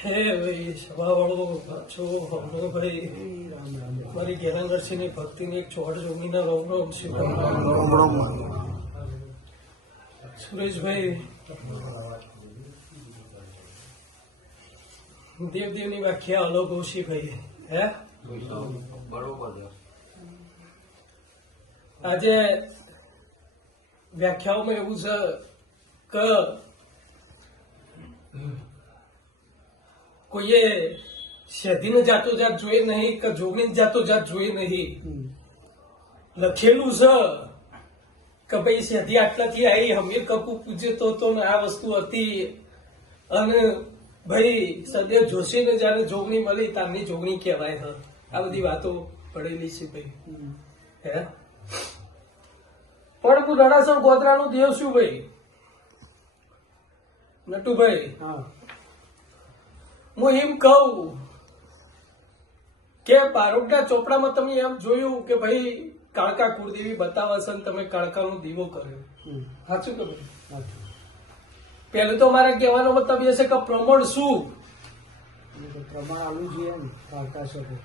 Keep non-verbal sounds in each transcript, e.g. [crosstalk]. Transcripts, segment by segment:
હે ભાઈ સભાવાળો પાછો હમણો ભાઈ મારી ઘેરાંગરસિંહની ભક્તિની એક ચોડ જોગીના રોમ રોમ સુરેશભાઈ દેવદેવની વ્યાખ્યા અલગ ઓછી ભાઈ હે બરોબર આજે વ્યાખ્યાઓમાં એવું છે કે કોઈએ શેધીને જાતો જાત જોઈ નહીં કે જોગણી જાતો જાત જોઈ નહીં? લખેલું છે કે ભાઈ શેધી આટલાથી આવી હમીર કપૂર પૂજ્યતો તો તો ને આ વસ્તુ હતી. અને ભાઈ સદૈવ જોશીને જયારે જોગણી મળી તારની જોગણી કહેવાય હ. આ બધી વાતો પડેલી છે ભાઈ. હે? પણ હું રણાસર ગોધરાનું દેવ છું ભાઈ. નટુભાઈ હું. એમ કહું કે બારોટના ચોપડામાં તમે એમ જોયું કે ભાઈ કાળકા કુળદેવી બતાવે છે તમે કાળકાનો દીવો કર્યો. સાચું કે ભાઈ પહેલું તો મારે કહેવાનો મતલબ એ છે કે પ્રમાણ શું? પ્રમાણ આવું જોઈએ કાળકા શકે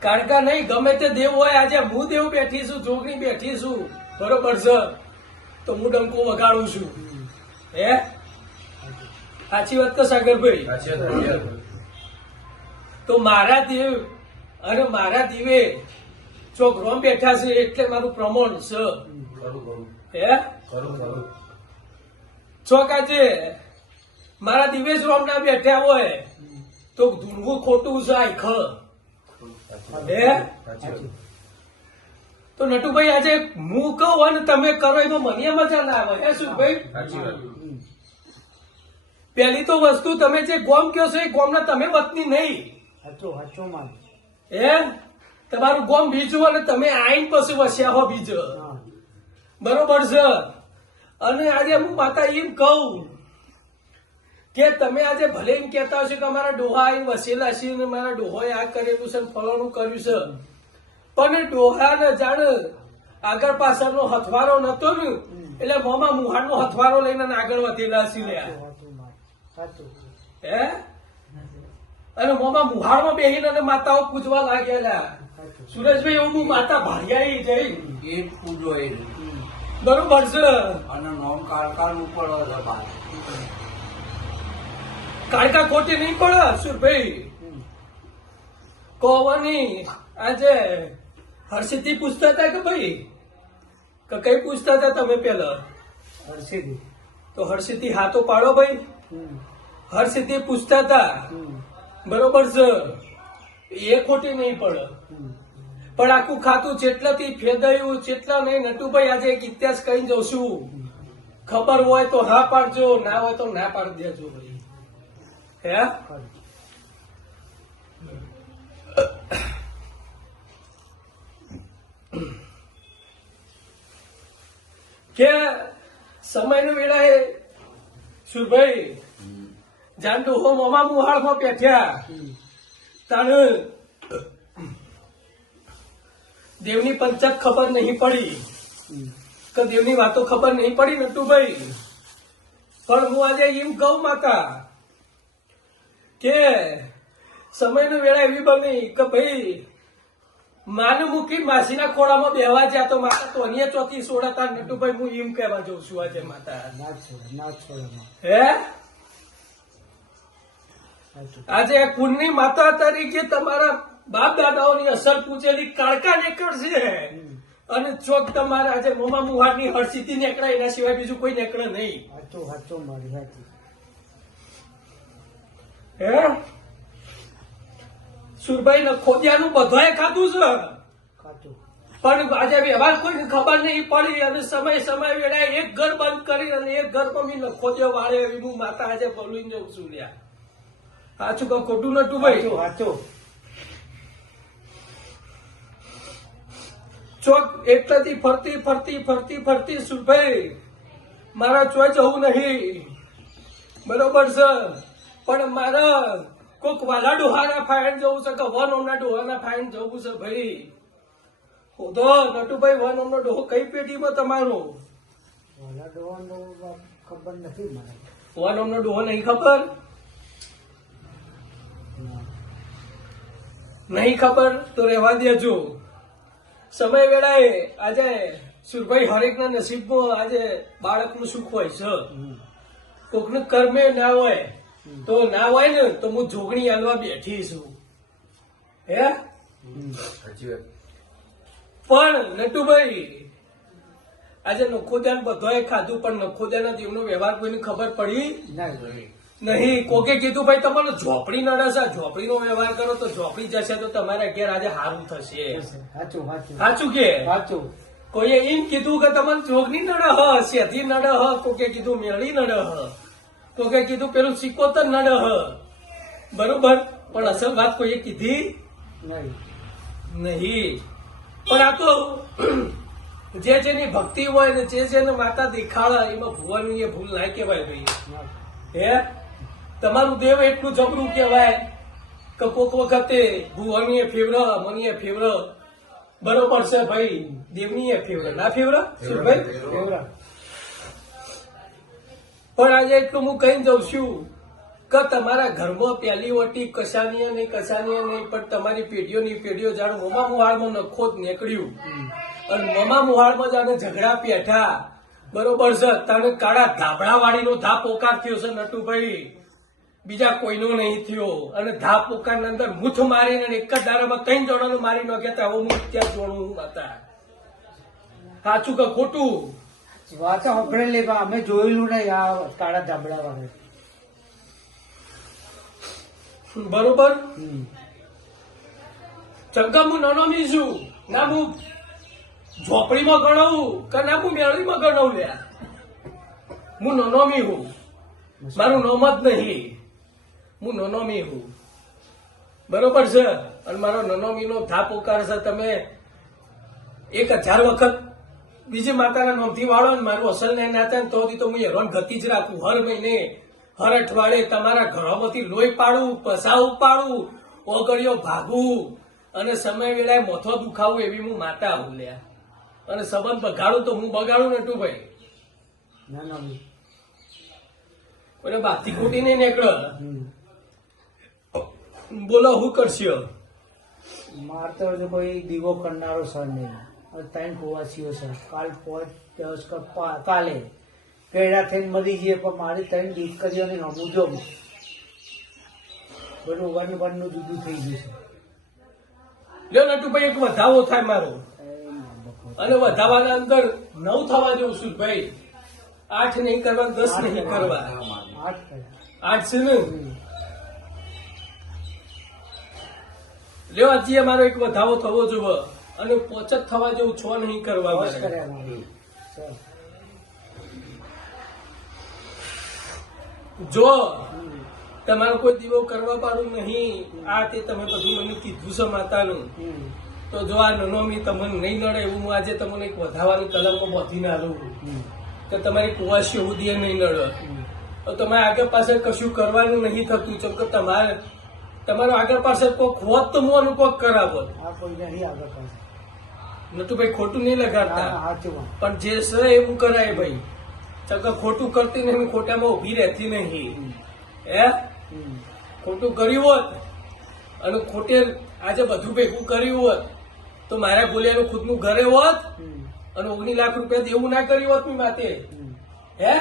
કાળકા નહીં ગમે તે દેવ હોય આજે હું દેવ બેઠી છું જોગણી બેઠી છું. બરોબર છે? તો હું ડંકો વગાડું છું. હે? સાચી વાત તો સાગરભાઈ. તો મારા દેવ અને મારા દીવે ચોક રોમ બેઠા છે એટલે મારું પ્રમાણ છે. હે? ચોક આજે મારા દિવેશ રોમ ના બેઠા હોય. તો ધૂળવું ખોટું છે આખ. હે? તો નટુભાઈ આજે હું કહું અને તમે કરો એમાં મને મજા ના આવે હે શું ભાઈ સાચી પહેલી તો વસ્તુ તમે જે ગોમ કહો છો એ ગોમના તમે વતની નહીં. માન હે તમારું ગોમ બીજું અને તમે આઈન પછી વસ્યા હો બીજો. બરોબર છે? અને આજે હું માતા એમ કહું કે તમે આજે ભલે એમ કહેતા હશો કે અમારા ડોહા આઈને વસેલા છે ને મારા ડોહોએ આ કરેલું છે ને ફલાણું કર્યું છે. પણ ડોહાને જાણ આગળ પાછળનો હથવારો નતો ને એટલે મોમાં મુહાડનો હથવારો લઈને અને આગળ વધેલા છે હે? અને મોમાં મુહાડમાં બેહીને અને માતાઓ પૂજવા લાગેલા. સુરેશભાઈ એવું હું માતા ભાડિયાઈ જઈ. એ પૂજો એ બરોબર છે અને નોમ કાળકાળ ઉપર. કાળકા ખોટી નહીં પડે સુરભાઈ. કોવાની? આજે હર્ષિતથી પૂછતા હતા કે ભાઈ? કે કઈ પૂછતા હતા તમે પેલા હર્ષિદી તો હર્ષિતથી હાથો પાડો ભાઈ. હમ તે પૂછતા હતા, બરોબર છે, એ ખોટી નહીં પડે. પણ આખું ખાતું જેટલાથી ફેદાયું, જેટલા નહીં, નટુભાઈ, આજે એક ઇતિહાસ કહી જઉં છું. ખબર હોય તો હા પાડજો, ના હોય તો ના પાડી દેજો ભાઈ. હે. કે સમયનું વેળાએ સુરભાઈ જાંડુ હો મોમાં મુહાળમાં હમ તાણ દેવની પંચક ખબર નહીં પડી. કે દેવની વાતો ખબર નહીં પડી નટુભાઈ. પણ હું આજે એમ કહું માતા કે સમયનું વેળા એવી બની કે ભાઈ માનું મૂકી માસીના ખોળામાં બેહવા જ્યાં તો માતા તો અહીંયા ચોથી સોડાતા નટુભાઈ હું એમ કહેવા જઉં છું આજે માતા. ના છોડે ના છોડે હે? આજે કુંડની માતા તરીકે તમારા બાપ દાદાઓની અસર પૂછેલી કાળકા નીકળશે અને ચોક તમારા આજે મોમા મુહારની હરસિદ્ધિ નીકળાય એના સિવાય બીજું કોઈ નીકળે નહીં. હાચો હાચો મારી હે? સુરભાઈ ને ખોદિયાનું બધાએ ખાધું છે? પણ આજે વ્યવહાર કોઈ ખબર નહીં પડી અને સમય સમય વેળાએ એક ઘર બંધ કરી અને એક ઘર પર મી ખોદ્યો વાળે એવી હું માતા આજે બોલું જઉં છું લ્યા સાચું કહું ખોટું નતું ભાઈ. સાચું હાચો ચોક એટલાથી ફરતી ફરતી ફરતી ફરતી સુરભાઈ મારા ચોય જવું નહીં. બરોબર છે. પણ મારા કોક વાલા ડોહાના ફાઇન જવું છે કે વન ઓમના ડોહાના ફાઇન જવું છે ભાઈ? તો નટુભાઈ વન ઓમનો ડોહો કઈ પેટીમાં તમારો? વાલા ડોહાનો ખબર નથી મને. વન ઓમનો ડોહો નહીં ખબર? નહીં ખબર તો રહેવા દેજો. સમય વેળાએ આજે સુરભાઈ હરેકના નસીબમાં આજે બાળકનું સુખ હોય છે. કોકનું કર્મે ના હોય તો ના હોય ને તો હું જોગણી આલવા બેઠી છું. હે? પણ નટુભાઈ આજે નખોદાન બધોએ ખાધું પણ નખોદાના જીવનો વ્યવહાર કોઈને ખબર પડી? નહીં. નહીં કોકે કીધું ભાઈ તમારે ઝોપડી નડે છે. ઝોપડીનો વ્યવહાર કરો તો ઝોપડી જશે તો તમારે ઘેર આજે સારું થશે. સાચું કે? સાચું. કોઈએ એમ કીધું કે તમારે જોગની નડે હ શેથી નડે હ. કોકે કીધું મેળી નડે હ. કોકે કીધું પેલું સિકોતર નડે હ. બરોબર? પણ અસલ વાત કોઈએ કીધી? નહીં. નહીં. પણ આ તો જે જેની ભક્તિ હોય ને જે જેને માતા દેખાડે એમાં ભુવાની એ ભૂલ ના કહેવાય ભાઈ. ના. હે? તમારું દેવ એટલું જબરું કહેવાય કે કોક વખતે ભુવાની એ ફેવર મની એ ફેવર. બરોબર છે ભાઈ દેવની એ ફેવર. ના ફેવર? ભાઈ? એવડા. પણ આજે એટલું હું કહીને જઉં છું કે તમારા ઘરમાં પહેલી વટી કશાનીય નહીં કશાનીય નહીં પણ તમારી પેઢીઓની પેઢીઓ જાણે મોમા મુહાળમાં નખો જ નીકળ્યું. અને મોમા મુહાળમાં જાણે ઝઘડા પેઠા બરોબર છે? તને કાળા ધાબળા વાળીનો ધાપ ઓકાર થયો છે નટુભાઈ. બીજા કોઈનો નહીં થયો. અને ધા પોકારની અંદર મૂઠ મારીને એક જ દારામાં ત્રણ જણાનું મારી નાખ્યા હતા હું ત્યાં જોણું હતા સાચું કે ખોટું? વાત સાંભળેલી લેવા અમે જોયેલું નહીં આ કાળા ધાબળા વાળે બરોબર. ચંગા હું નાનોમી છું. ના હું ઝોપડીમાં ગણાવું કે ના હું મેળવીમાં ગણાવું લ્યા? હું નોનોમી હું. મારું નામ જ નહીં. હું નોનોમી હું. બરોબર છે? અને મારો નોનોમીનો થાપ ઉકાર છે. તમે એક હજાર વખત બીજી માતાના નોંધી વાળો ને મારું અસલ ને નાતા ને તો તો હું હેરોન ગતિ જ રાખું. હર મહિને હર અઠવાડિયે તમારા ઘરોમાંથી લોહી પાડું પસાવું પાડું ઓગળીઓ ભાગવું અને સમય વેળાએ મોથો દુખાવું એવી હું માતા હું લ્યા. અને સંબંધ બગાડું તો હું બગાડું નટુ ભાઈ. ના ના બાથી ખોટી નહીં નીકળે. બોલો હું કરશો? મારતો તો કોઈ દીવો કરનારો સર નહીં. હવે ત્રણ કુવાસીઓ સર કાલ પોચ કાલે. પેડા થઈને મરી જઈએ પણ મારી ત્રણ દીકરીઓને હમું જો બધું વન વનનું જુદું થઈ ગયું છે. લ્યો નટુભાઈ એક વધાવો થાય મારો. અને વધાવાના અંદર નવ થવા જેવું છું ભાઈ. આઠ નહીં કરવા દસ નહીં કરવા. આઠ આઠ છે ને? હમ. અમારો એક વધાવો થવો જોવે અને પોચત થવા જેવું છો નહીં કરવા. જો તમારો કોઈ દીવો કરવા પાડું નહીં આ તે તમે બધું મને કીધું છે માતાનું. તો જો આ નનોમી તમને નહીં નડે એવું હું આજે તમને એક વધારવાની કલમમાં બધી આલું લઉં કે તમારી કુવાસી સુધી નહીં નડે. તો તમારે આગળ પાછળ કશું કરવાનું નહીં થતું ચમ કે તમારે તમારું આગળ પાછળ કોક હોત તો મોનું કોક કરાવો આ કોઈ નહીં આગળ પાછળ નતું ભાઈ ખોટું નહીં ના, લગાડતા પણ જે છે એવું કરાય ભાઈ. ચક ખોટું કરતી નહીં ખોટામાં ઊભી રહેતી નહીં. હે? ખોટું કર્યું હોત અને ખોટે આજે બધું ભેગું કર્યું હોત તો મારા બોલ્યાનું ખુદનું ઘરે હોત અને ઓગણી લાખ રૂપિયા દેવું ના કર્યું હોતની માતે હે?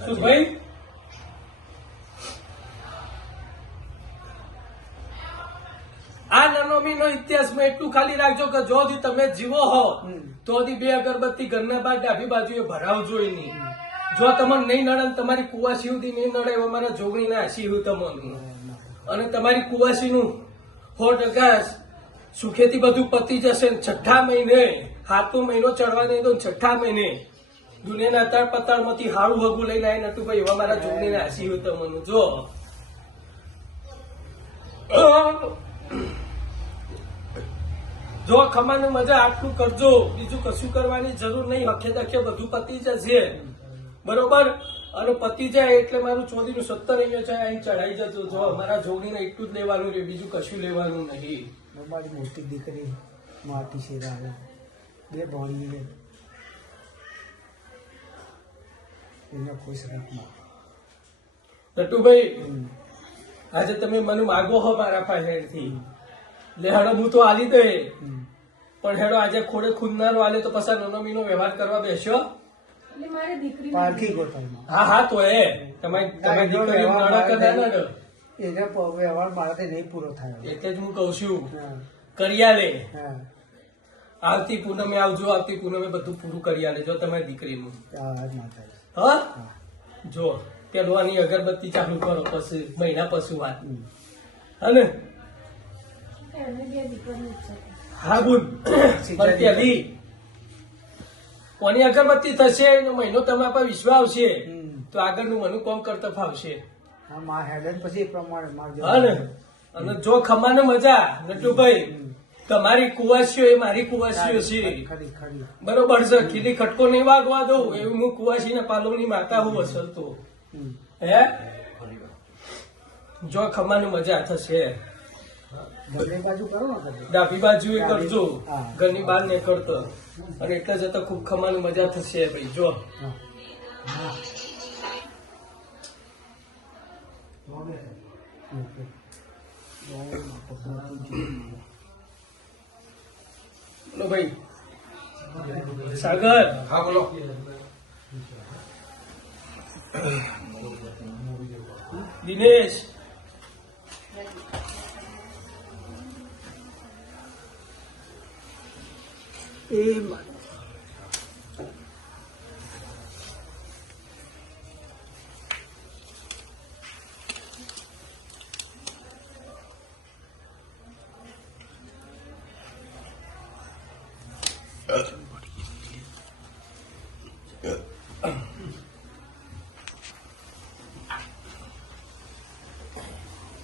શું ભાઈ? આ નવમીનો ઇતિહાસમાં એટલું ખાલી રાખજો કે જો તમે જીવો હો. તો બે અગરબત્તી ઘરના બાદ ડાબી બાજુએ ભરાવજો નહીં. જો તમને નહીં નડે ને તમારી કુવાસી સુધી નહીં નડે એવા મારા જોગણી ના હસી તમને અને તમારી કુવાસીનું સો ટકા સુખેથી બધું પતી જશે છઠ્ઠા મહિને હાથનો મહિનો ચડવા નહીં તો છઠ્ઠા મહિને. દુનિયાના અતાર પતાળમાંથી હારું હગું લઈને આવીને નતું ભાઈ એવા મારા જોગણીને હસી હોય તમને જો. જો ખમાને મજા આટલું કરજો બીજું કશું કરવાની જરૂર નહીં. હખે દખે બધું પતી જશે. બરોબર? અને પતી જાય એટલે મારું ચોરીનું સત્તર અહીંયા છે અહીં ચઢાઈ જજો. જો અમારા જોગણીને એટલું જ લેવાનું રહે બીજું કશું લેવાનું નહીં. મારી મોટી દીકરી માટી છે. રાવે બે ભણી એના ખુશ રાખમાં નટુભાઈ આજે તમે મને માગો હો મારા પાસેથી. લે હેડો હું તો આલી દે. પણ હેડો આજે ખોડે ખુદનાર વાલે તો પછી નોનો મીનો વ્યવહાર કરવા બેસ્યો? દીકરી ગોઠવમાં હા હા તો એ. તમારી તમે દીકરીઓ નાણાં કરે ને ને. એને વ્યવહાર મારાથી નહીં પૂરો થાય. એટલે જ હું કહું છું. હા, કરી આલે આવતી પૂનમે આવજો આવતી પૂનમે બધું પૂરું કરી આલે. જો તમારી દીકરીનું. હા હા. જો પેલો આની અગરબત્તી ચાલુ કરો પછી મહિના પછી વાત. હમ. હને હા [coughs] પણ કોની અગરબત્તી થશે એનો મહિનો તમારા પર વિશ્વાસ આવશે. તો આગળનું મનું કોમ કરતા ફાવશે અને જો ખમાને મજા નટુભાઈ. તમારી કુવાસીઓ એ મારી કુવાસીઓ છે. બરોબર છે ખીલી ખટકો નહીં વાગવા દઉં એવું હું કુવાસી ને પાલોની માતા હું અસલ તો. હે? જો ખમાને મજા થશે. ડાબી બાજુ એ કરજો. ઘરની બહાર ને કરતો અને એટલે જતા ખૂબ ખમાની મજા થશે ભાઈ જો. બોલો ભાઈ. સાગર. હા બોલો. દિનેશ. માં.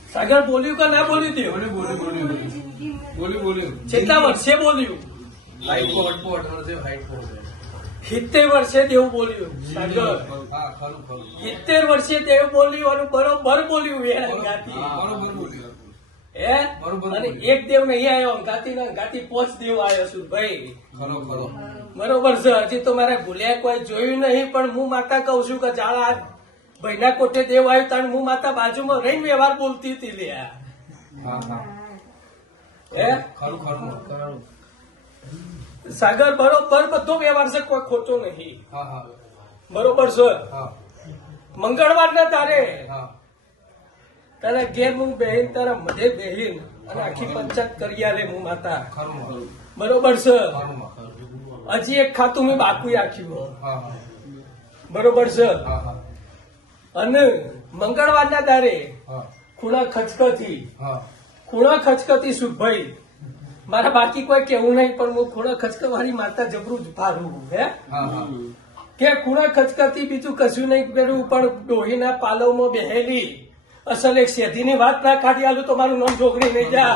સાગર બોલ્યું કે ના બોલ્યું તે બોલ્યું બોલ્યું બોલ્યું બોલ્યું બોલ્યું કેટલા વર્ષે બોલ્યું સિત્તેર વર્ષે તેવું બોલ્યું. સાગર હા ખરું ખરું સિત્તેર વર્ષે તેવું બોલ્યું અને બરોબર બોલ્યું વેણ અંગાથી. હા, બરોબર બોલ્યું હે. અને એક દેવ નહીં આવ્યો ગાતી ને અંગાથી પોચ દેવ આવ્યો છું ભાઈ. ખરો ખરો. બરોબર છે હજી તો મારે ભૂલ્યા કોઈ જોયું નહીં પણ હું માતા કહું છું કે જાળા ભાઈના કોઠે દેવ આવ્યો તાણ હું માતા બાજુમાં રહીને વ્યવહાર બોલતી હતી લ્યા. હા હા. હે? ખરું ખરું. ખરું. સાગર બરોબર બધો વ્યવહાર છે કોઈ ખોટો નહીં. બરોબર છે? મંગળવાર મંગળવારના તારે તારા ઘેર હું બહેન તારા મધે બહેન અને આખી પંચાયત કરી આલે હું માતા. બરોબર છે? હજી એક ખાતું મેં બાકી રાખ્યું બરોબર છે? અને મંગળવારના તારે ખૂણા ખચકતી. ખૂણા ખચકતી સુભાઈ મારા બાકી કોઈ કેવું નહીં પણ હું ખૂણા ખચકવાળી માતા જબરું જ ભારું હે? કે ખૂણા ખચકતી બીજું કશું નહીં કર્યું પણ ડોહીના પાલવમાં બેહેલી. અસલ એક શેઠીની વાત ના કાઢી આલું તો મારું નામ છોકરી નહીં જા.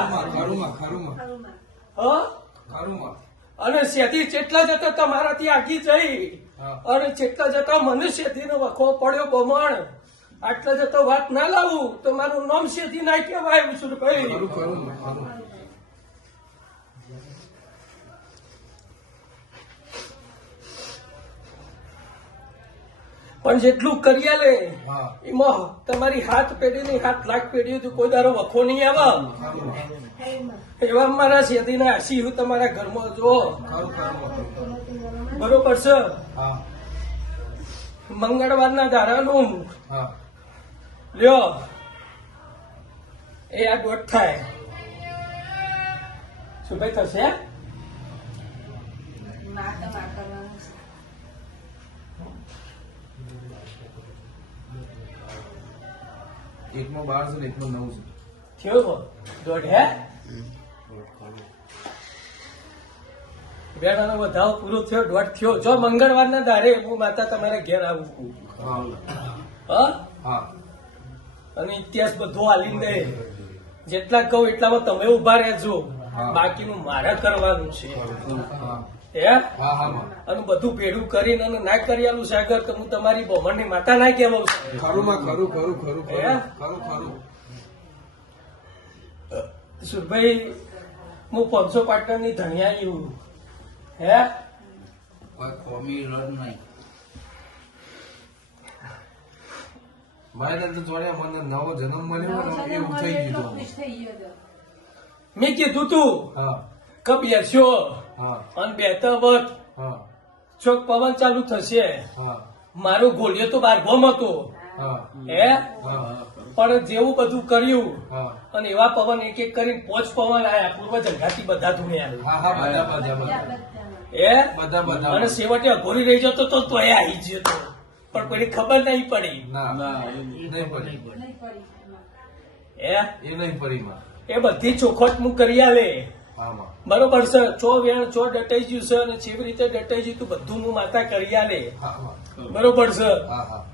અને શેધી ચેટલા જતા તમારાથી આગી જઈ. અને ચેટલા જતા મને શેઠીનો વખો પડ્યો બમણ. આટલા જતો વાત ના લાવું તો મારું નામ શેધી ના કહેવાય શું ખરું ખરું પણ જેટલું કરી લે હા. એમાં તમારી હાથ પેઢીની હાથ લાખ પેઢી તો કોઈ દારો વખો નહીં આવે. એવા મારા શેઠીના આશી હું તમારા ઘરમાં જો. બરોબર છે? હા. મંગળવારના ધારાનું. હા. લ્યો. એ આ દોઢ થાય. શું ભાઈ થશે માતા માતાનું છે. એકમાં બાર છે ને એકમાં નવ છે. થયો દોઢ હે? બેડાનો વધાવો પૂરો થયો દોઢ થયો. જો મંગળવારના દારે હું માતા તમારે ઘેર આવું હા હા? હા. અને ઇતિહાસ બધો હાલી દે. જેટલા કહું એટલામાં તમે ઊભા રહેજો. બાકીનું મારે કરવાનું છે. હા? અને બધું ભેડું કરીને અને ના કરેલું સાગર તો હું તમારી બહમણની માતા ના કહેવાઉં છું. ખરું માં ખરું ખરું ખરું ખરું ખરું સુરભાઈ હું પાંચસો પાટણની ધણિયા એવું હે? કોમી રડ નહીં. મારે તો જોડે મને નવો જન્મ મળ્યો એવું થઈ ગયું. મેં કીધું તું હા. કે બેસ્યો અને બેતા વત વખત. ચોક પવન ચાલુ થશે. મારો ગોળિયો તો બાર ગોમ હતો. હા. હે? પણ જેવું બધું કર્યું અને એવા પવન એક એક કરીને પોચ પવન આયા. પૂર્વ જંગાથી બધા ધૂણ્યા હા હા બધા બધા બધા. હે? બધા બધા અને છેવટે અઘોરી રહી જતો તો તો તોય આવી જતો તો. પણ કોઈને ખબર નહીં પડી. પડી. નહીં પડી. એમાં. હે? એ નહીં પડી એ બધી ચોખવટ હું કરી આલે માં બરોબર છે. ચો વેણ ચો ડટાઈ ગયું છે અને જેવી રીતે ડટાઈ ગયું તું બધું હું માતા કરી આલે. બરોબર છે. હા હા.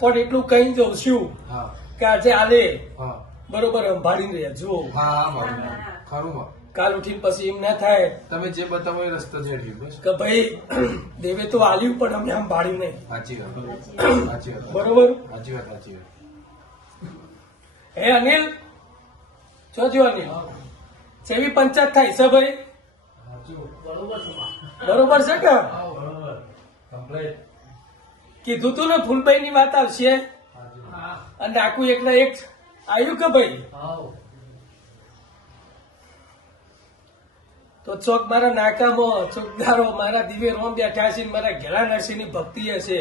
પણ એટલું કહી દઉં છું હા. કે આજે આલે. હા. બરોબર સંભાળીને રહેજો. હા હા માં ખરું કાલ ઉઠીને પછી એમ ના થાય. તમે જે બતાવો એ રસ્તો છે બસ. કે ભાઈ [clears throat] દેવે તો આલ્યું પણ અમને સંભાળ્યું નહીં. સાચી વાત. સાચી વાત. બરોબર? સાચી વાત સાચી વાત. હે અનિલ? જો જો અનિલ. સેવી પંચાયત થાય છે ભાઈ? બરોબર છે કે? કીધું તું ને ફૂલભાઈ ની વાત આવશે. અને આખું એકલા એક. આવ્યું કે ભાઈ? તો ચોક મારા નાકામાં ચોકદારો મારા દિવ્ય રોમ બેઠા છે મારા ઘેલા નરસિંહની ભક્તિ હશે.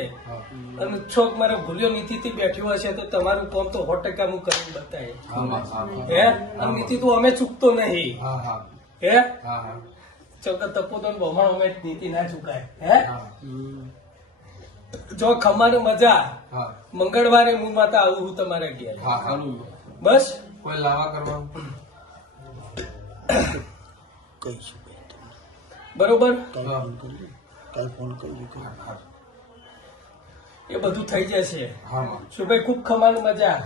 અને ચોક મારો ભૂલ્યો નીતિથી બેઠ્યો હશે તો તમારું કામ તો સો ટકા હું કરીને બતાય હા? અને નીતિ તો અમે ચૂકતો નહીં. હા ચોક તપોદન બહુમાં અમે નીતિ ના ચૂકાય. હે? જો ખમાને મજા મંગળવારે હું માતા આવું હું તમારા ઘેર. બસ? કોઈ લાવા કરવાનું બરોબર? હા. એ બધું થઈ જશે. શું ભાઈ ખૂબ ખમાનું મજા.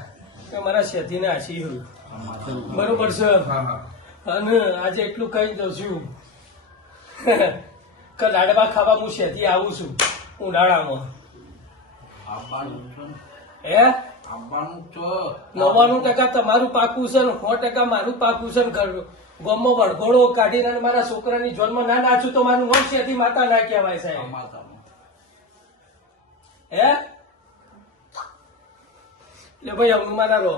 કે મારા શેઠીને આશી બરોબર છે હા હા. અને આજે એટલું કહી દઉં છું. [laughs] કે લાડવા ખાવા હું શેઠી આવું છું ઉનાળામાં હે? નવ્વાણું ટકા તમારું પાકું છે ને સો ટકા મારું પાકું છે ને ઘર ગામમાં વડઘોડો કાઢીને મારા છોકરાની જોનમાં ના નાચું તો મારું નામ શેઠી માતા ના કહેવાય સાહેબ. હે એટલે ભાઈ હું મારા રો